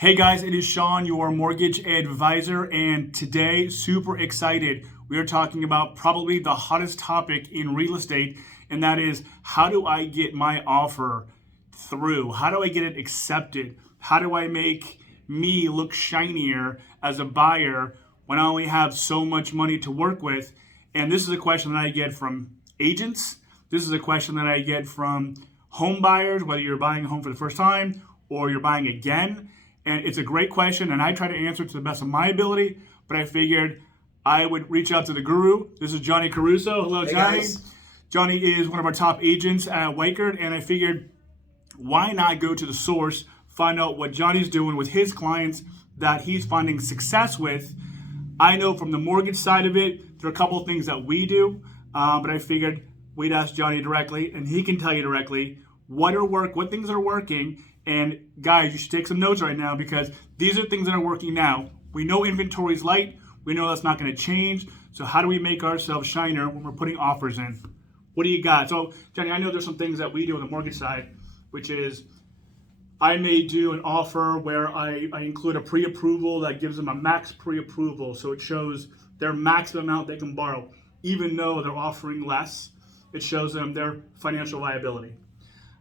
Hey guys, it is Sean, your mortgage advisor, and today, super excited. We are talking about probably the hottest topic in real estate, and that is how do I get my offer through? How do I get it accepted? How do I make me look shinier as a buyer when I only have so much money to work with? And this is a question that I get from agents. This is a question that I get from home buyers, whether you're buying a home for the first time or you're buying again. And it's a great question, and I try to answer it to the best of my ability, but I figured I would reach out to the guru. This is Johnny Caruso. Hello, Hey Johnny. guys. Johnny is one of our top agents at Weichert, and I figured why not go to the source, find out what Johnny's doing with his clients that he's finding success with. I know from the mortgage side of it, there are a couple of things that we do, but I figured we'd ask Johnny directly, and he can tell you directly what things are working. And guys, you should take some notes right now because these are things that are working now. We know inventory is light. We know that's not going to change. So how do we make ourselves shiner when we're putting offers in? What do you got? So Johnny, I know there's some things that we do on the mortgage side, which is I may do an offer where I include a pre-approval that gives them a max pre-approval. So it shows their maximum amount they can borrow. Even though they're offering less, it shows them their financial viability.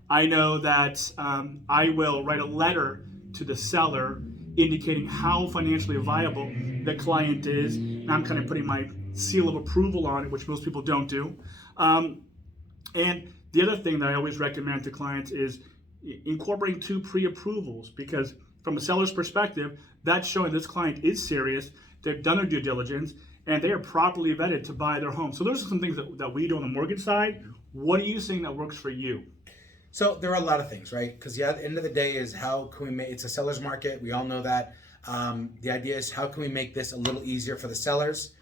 I know that I will write a letter to the seller indicating how financially viable the client is. And I'm kind of putting my seal of approval on it, which most people don't do. And the other thing that I always recommend to clients is incorporating 2 pre-approvals, because from a seller's perspective, that's showing this client is serious, they've done their due diligence, and they are properly vetted to buy their home. So those are some things that we do on the mortgage side. What are you seeing that works for you? So there are a lot of things, right? Because at the end of the day is how can we make, it's a seller's market. We all know that. The idea is how can we make this a little easier for the sellers?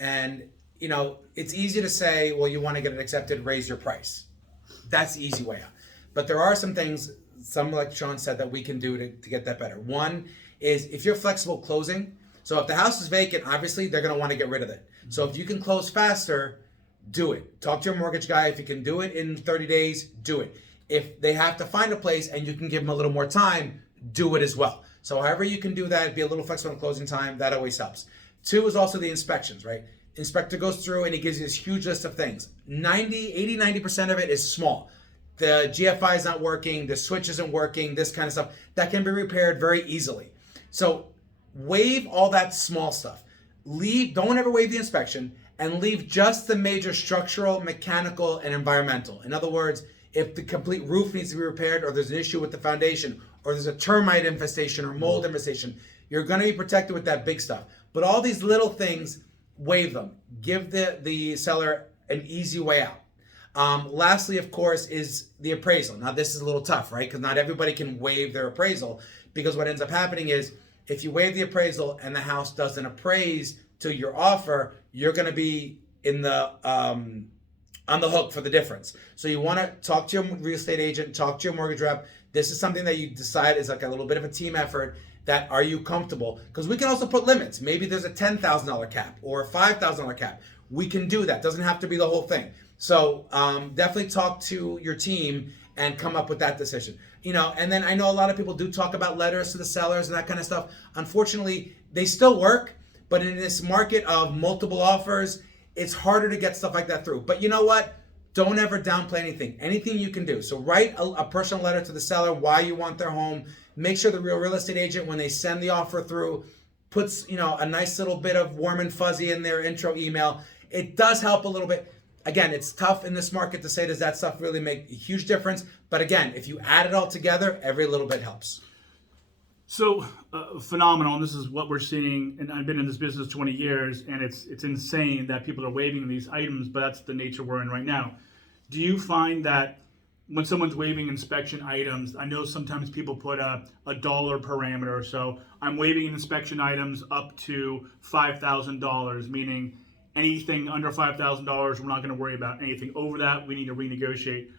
And, it's easy to say, well, you want to get it accepted, raise your price. That's the easy way out. But there are some things, like Sean said, that we can do to get that better. One is if you're flexible closing. So if the house is vacant, obviously they're going to want to get rid of it. So if you can close faster, do it. Talk to your mortgage guy. If you can do it in 30 days, do it. If they have to find a place and you can give them a little more time, do it as well. So however you can do that, be a little flexible in closing time, that always helps. 2 is also the inspections, right? Inspector goes through and he gives you this huge list of things. 90% of it is small. The GFI is not working, the switch isn't working, this kind of stuff. That can be repaired very easily. So waive all that small stuff. Don't ever waive the inspection, and leave just the major structural, mechanical, and environmental. In other words, if the complete roof needs to be repaired, or there's an issue with the foundation, or there's a termite infestation or mold infestation, you're going to be protected with that big stuff. But all these little things, waive them. Give the seller an easy way out. Lastly, of course, is the appraisal. Now, this is a little tough, right? Because not everybody can waive their appraisal, because what ends up happening is if you waive the appraisal and the house doesn't appraise to your offer, you're going to be in the on the hook for the difference. So you want to talk to your real estate agent, talk to your mortgage rep. This is something that you decide is like a little bit of a team effort. That are you comfortable? Because we can also put limits. Maybe there's a $10,000 cap or a $5,000 cap. We can do that. Doesn't have to be the whole thing. So definitely talk to your team and come up with that decision. And then I know a lot of people do talk about letters to the sellers and that kind of stuff. Unfortunately, they still work, but in this market of multiple offers, it's harder to get stuff like that through. But you know what? Don't ever downplay anything. Anything you can do. So write a personal letter to the seller why you want their home. Make sure the real estate agent, when they send the offer through, puts a nice little bit of warm and fuzzy in their intro email. It does help a little bit. Again, it's tough in this market to say, does that stuff really make a huge difference? But again, if you add it all together, every little bit helps. So phenomenal, and this is what we're seeing, and I've been in this business 20 years, and it's insane that people are waiving these items, but that's the nature we're in right now. Do you find that when someone's waiving inspection items, I know sometimes people put a dollar parameter, so I'm waiving inspection items up to $5,000, meaning anything under $5,000, we're not going to worry about. Anything over that, we need to renegotiate.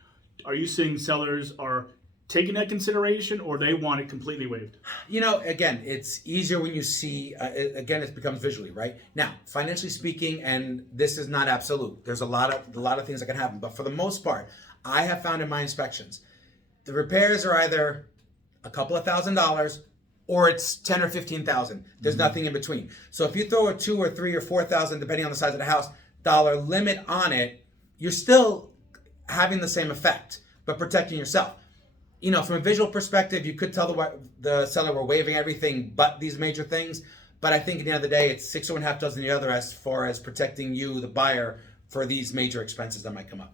Are you seeing sellers are taking that consideration, or they want it completely waived? Again, it's easier when you see, again, it becomes visually, right? Now, financially speaking, and this is not absolute, there's a lot of things that can happen, but for the most part, I have found in my inspections, the repairs are either a couple of $1,000 or it's 10 or 15,000. There's nothing in between. So if you throw a 2 or 3 or 4,000, depending on the size of the house, dollar limit on it, you're still having the same effect, but protecting yourself. From a visual perspective, you could tell the seller we're waiving everything but these major things. But I think at the end of the day, it's 6 or 1/2 dozen the other as far as protecting you, the buyer, for these major expenses that might come up.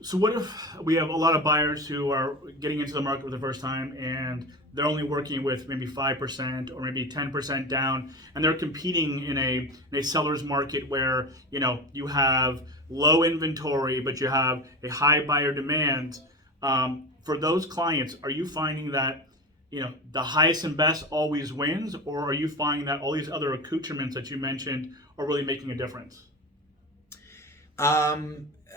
So what if we have a lot of buyers who are getting into the market for the first time and they're only working with maybe 5% or maybe 10% down, and they're competing in a seller's market where you have low inventory but you have a high buyer demand? For those clients, are you finding that the highest and best always wins, or are you finding that all these other accoutrements that you mentioned are really making a difference?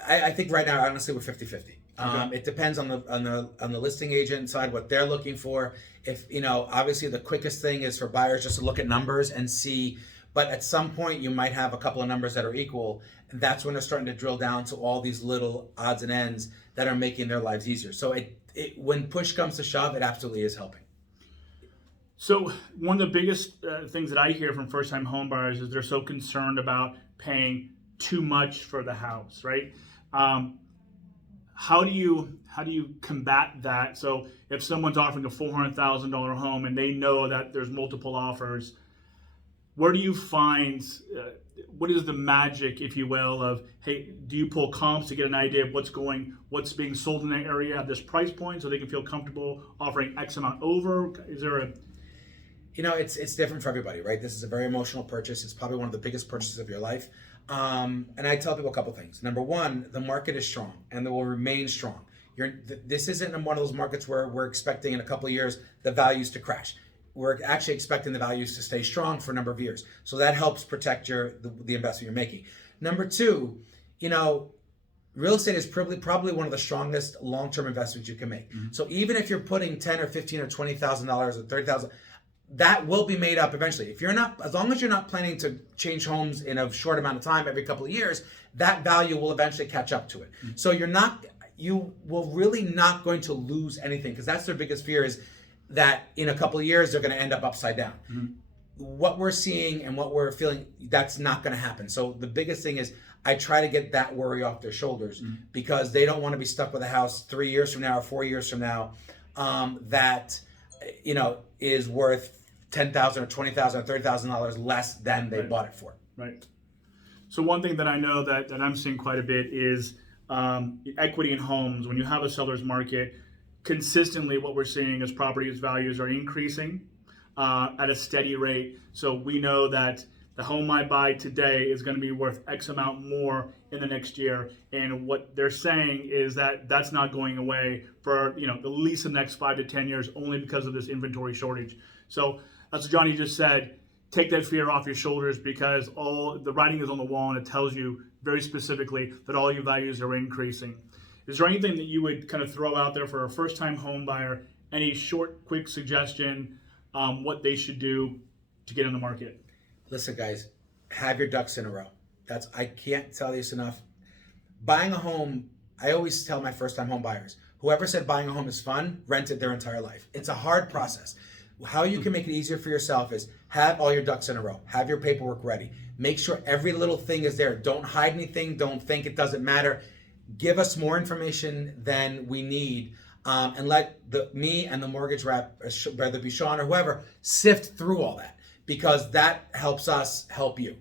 I think right now, honestly, we're 50-50. Okay. It depends on the listing agent side, what they're looking for. If obviously the quickest thing is for buyers just to look at numbers and see, but at some point you might have a couple of numbers that are equal, and that's when they're starting to drill down to all these little odds and ends that are making their lives easier. So when push comes to shove, it absolutely is helping. So one of the biggest things that I hear from first-time home buyers is they're so concerned about paying too much for the house, right? How do you combat that? So if someone's offering a $400,000 home and they know that there's multiple offers, where do you find what is the magic, if you will, of, hey, do you pull comps to get an idea of what's being sold in the area at this price point so they can feel comfortable offering X amount over? Is there a it's different for everybody, right? This is a very emotional purchase. It's probably one of the biggest purchases of your life. And I tell people a couple things. Number one, the market is strong and it will remain strong. This isn't one of those markets where we're expecting in a couple of years the values to crash. We're actually expecting the values to stay strong for a number of years. So that helps protect the investment you're making. Number two, real estate is probably one of the strongest long-term investments you can make. Mm-hmm. So even if you're putting $10 or $15 or $20,000 or $30,000, that will be made up eventually. If you're not, as long as you're not planning to change homes in a short amount of time every couple of years, that value will eventually catch up to it. Mm-hmm. So you will really not going to lose anything, because that's their biggest fear, is that in a couple of years they're going to end up upside down. Mm-hmm. What we're seeing and what we're feeling, that's not going to happen. So the biggest thing is I try to get that worry off their shoulders, mm-hmm. because they don't want to be stuck with a house 3 years from now or 4 years from now that is worth $10,000 or $20,000 or $30,000 less than they bought it for. Right. So one thing that I know that I'm seeing quite a bit is equity in homes. When you have a seller's market, consistently what we're seeing is properties values are increasing at a steady rate. So we know that the home I buy today is going to be worth X amount more in the next year. And what they're saying is that that's not going away for at least the next 5 to 10 years, only because of this inventory shortage. So as Johnny just said, take that fear off your shoulders, because all the writing is on the wall and it tells you very specifically that all your values are increasing. Is there anything that you would kind of throw out there for a first-time home buyer? Any short, quick suggestion what they should do to get in the market? Listen, guys, have your ducks in a row. I can't tell you this enough. Buying a home, I always tell my first-time home buyers, whoever said buying a home is fun, rented their entire life. It's a hard process. How you can make it easier for yourself is have all your ducks in a row. Have your paperwork ready. Make sure every little thing is there. Don't hide anything. Don't think it doesn't matter. Give us more information than we need, and let me and the mortgage rep, whether it be Sean or whoever, sift through all that, because that helps us help you.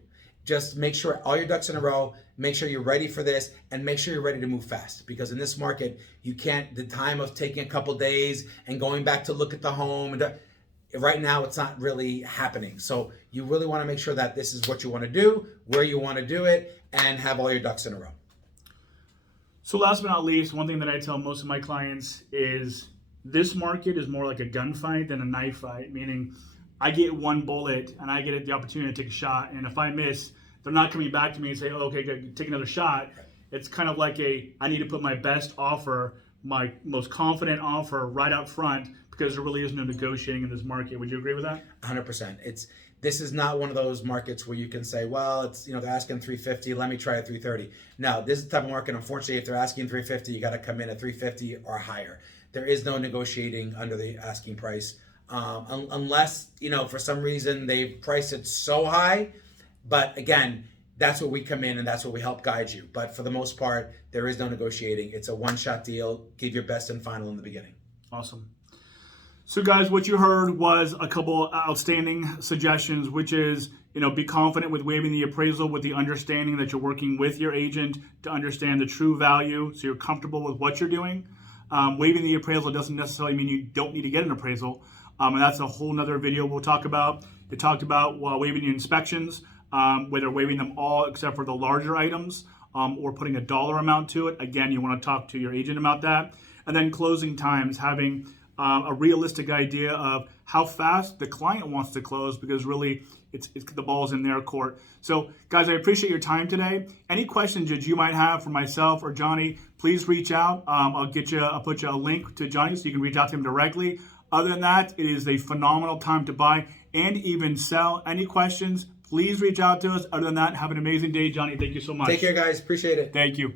Just make sure all your ducks in a row, make sure you're ready for this, and make sure you're ready to move fast, because in this market, the time of taking a couple days and going back to look at the home, right now it's not really happening. So you really want to make sure that this is what you want to do, where you want to do it, and have all your ducks in a row. So last but not least, one thing that I tell most of my clients is this market is more like a gunfight than a knife fight, meaning I get one bullet and I get the opportunity to take a shot, and if I miss, they're not coming back to me and say, oh, okay, good, take another shot. It's kind of like I need to put my best offer, my most confident offer right up front, because there really is no negotiating in this market. Would you agree with that? 100%. This is not one of those markets where you can say, well, it's they're asking $350, let me try at $330. No, this is the type of market, unfortunately, if they're asking $350, you got to come in at $350 or higher. There is no negotiating under the asking price. unless, for some reason they've priced it so high. But again, that's where we come in and that's where we help guide you. But for the most part, there is no negotiating. It's a one-shot deal. Give your best and final in the beginning. Awesome. So guys, what you heard was a couple outstanding suggestions, which is, be confident with waiving the appraisal with the understanding that you're working with your agent to understand the true value so you're comfortable with what you're doing. Waiving the appraisal doesn't necessarily mean you don't need to get an appraisal. And that's a whole nother video we'll talk about. It talked about waiving your inspections, whether waiving them all except for the larger items or putting a dollar amount to it. Again, you want to talk to your agent about that. And then closing times, having a realistic idea of how fast the client wants to close, because really it's the ball's in their court. So guys, I appreciate your time today. Any questions that you might have for myself or Johnny, please reach out. I'll put you a link to Johnny so you can reach out to him directly. Other than that, it is a phenomenal time to buy and even sell. Any questions, please reach out to us. Other than that, have an amazing day. Johnny, thank you so much. Take care, guys. Appreciate it. Thank you.